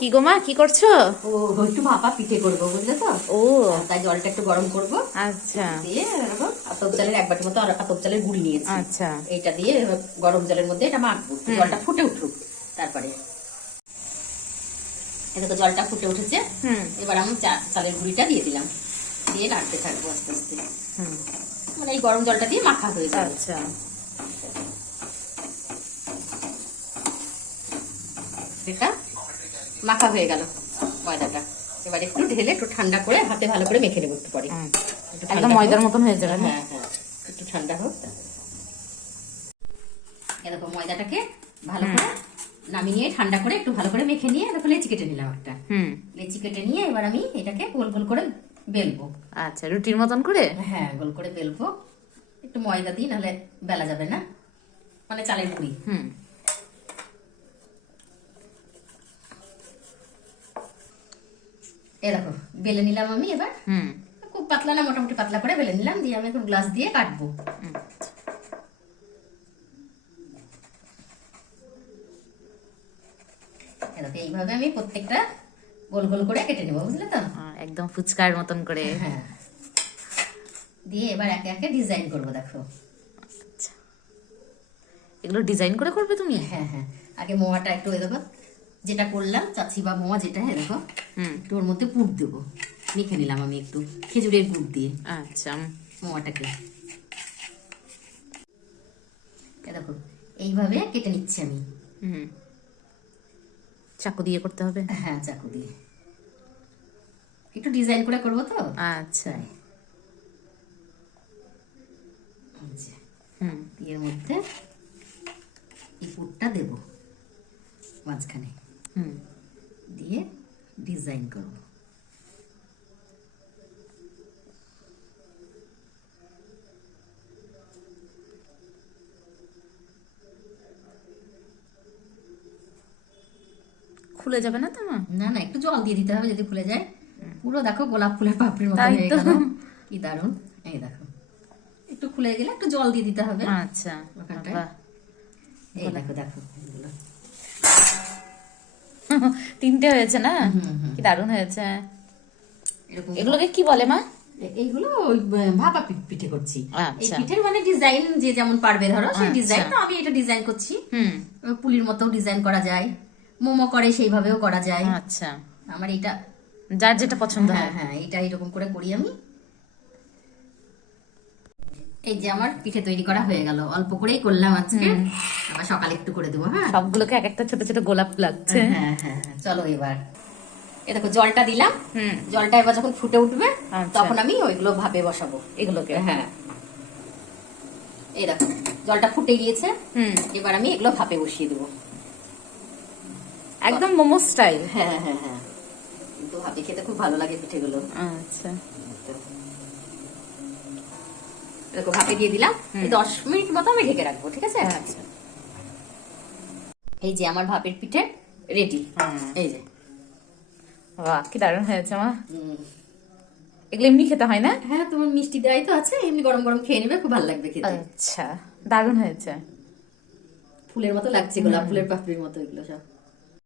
কি গো মা, কি করছো? ও একটু ভাপা পিঠে করবো, বুঝলে তো? ও তাই জলটা একটু গরম করবো। আচ্ছা দিয়ে আতপ চালের এক বাটি মতো আতপ চালের গুঁড়ি নিয়েছি। আচ্ছা এইটা দিয়ে গরম জলের মধ্যে এটা মাখবো, জলটা ফুটে উঠুক। তারপরে এটা তো জলটা ফুটে উঠেছে। এবার আমি চালের গুঁড়িটা দিয়ে দিলাম, দিয়ে নাড়তে থাকবো আস্তে আস্তে। মানে এই গরম জলটা দিয়ে মাখা হয়ে যাবে। আচ্ছা এটা মাখা হয়ে গেল ময়দাটা। এবার একটু ঢেলে একটু ঠান্ডা করে হাতে ভালো করে মেখে নেবো একটু পরে। একদম ময়দার মতন হয়ে যাবে। হ্যাঁ হ্যাঁ, একটু ঠান্ডা হোক। এরকম ময়দাটাকে ভালো করে নামিয়ে নিয়ে ঠান্ডা করে একটু ভালো করে মেখে নিয়ে এরকম লেচি কেটে নিলাম একটা। লেচি কেটে নিয়ে এবার আমি এটাকে গোল গোল করে বেলবো। আচ্ছা, রুটির মতন করে? হ্যাঁ, গোল করে বেলবো। একটু ময়দা দিই, নাহলে বেলা যাবে না, মানে চালের গুঁড়ি। এরকম বেলে নিলাম আমি। এবার খুব পাতলা না, মোটামুটি পাতলা করে বেলে নিলাম। দিয়ে আমি এখন গ্লাস দিয়ে কাটবো। এরকম এইভাবে আমি প্রত্যেকটা গোল গোল করে কেটে নেবো, বুঝলে তো? একদম ফুচকার মতন করে। হ্যাঁ, দিয়ে এবার একে একে ডিজাইন করবো। দেখো, এগুলো ডিজাইন করে করবে তুমি? হ্যাঁ হ্যাঁ, আগে মোয়াটা একটু দেখো, যেটা করলাম চাচি বা মোয়া যেটা, হ্যাঁ দেখো, একটু ওর মধ্যে পুর দেবো। মেখে নিলাম আমি একটু খেজুরের গুড় দিয়ে। আচ্ছা, মোয়াটাকে দেখো এইভাবে কেটে নিচ্ছি আমি। চাকু দিয়ে করতে হবে? হ্যাঁ, চাকু দিয়ে একটু ডিজাইন করে করবো তো। আচ্ছা, এর মধ্যে এই পুরটা দেব মাঝখানে, দিয়ে ডিজাইন করব। খুলে যাবে না তোমার? না না, একটু জল দিয়ে দিতে হবে, যদি খুলে যায়। পুরো দেখো গোলাপ ফুলের পাপড়ির মতো হয়ে গেল, কি দারুণ। এই দেখো, একটু খুলে গেলে একটু জল দিয়ে দিতে হবে। আচ্ছা, এই দেখো দেখো, তিনটে হয়েছে না? কি দারুণ হয়েছে। এগুলোকে কি বলে মা? এইগুলো ভাপা পিঠে করছি। এই আচ্ছা, পিঠের মানে ডিজাইন যে যেমন পারবে, ধরো সেই ডিজাইন। তো আমি এটা ডিজাইন করছি। পুলির মতো ডিজাইন করা যায়, মোমো করে সেইভাবেও করা যায়। আচ্ছা, আমার এটা যার যেটা পছন্দ হয়। হ্যাঁ, এটা এরকম করে করি আমি। এই যে আমার পিঠে তৈরি করা হয়ে গেল, অল্প করেই করলাম আজকে, আবার সকালে একটু করে দেবো। হ্যাঁ, সবগুলোকে এক একটা ছোট ছোট গোলাপ লাগছে। হ্যাঁ হ্যাঁ, চলো এবার এ দেখো জলটা দিলাম। জলটা এবার যখন ফুটে উঠবে তখন আমি ওইগুলো ভাপে বসাবো এগুলোকে। হ্যাঁ, এই দেখো জলটা ফুটে গিয়েছে। এবার আমি এগুলো ভাপে বসিয়ে দেবো, একদম মোমো স্টাইল। হ্যাঁ হ্যাঁ হ্যাঁ, কিন্তু ভাপে খেতে খুব ভালো লাগে পিঠেগুলো। আচ্ছা, এরকম ভাপে দিয়ে দিলাম। 10 মিনিট মতো আমি ঢেকে রাখবো, ঠিক আছে? আচ্ছা, এই যে আমার ভাপের পিঠে রেডি। এই যে, বাহ, কি দারুণ হয়েছে মা। এগুলো এমনি খেতে হয় না? হ্যাঁ, তোমার মিষ্টি দেওয়াই তো আছে, এমনি গরম গরম খেয়ে নেবে, খুব ভালো লাগবে খেতে। আচ্ছা, দারুণ হয়েছে। ফুলের মতো লাগছে, গোলাপ ফুলের পাপড়ির মতো এগুলো সব।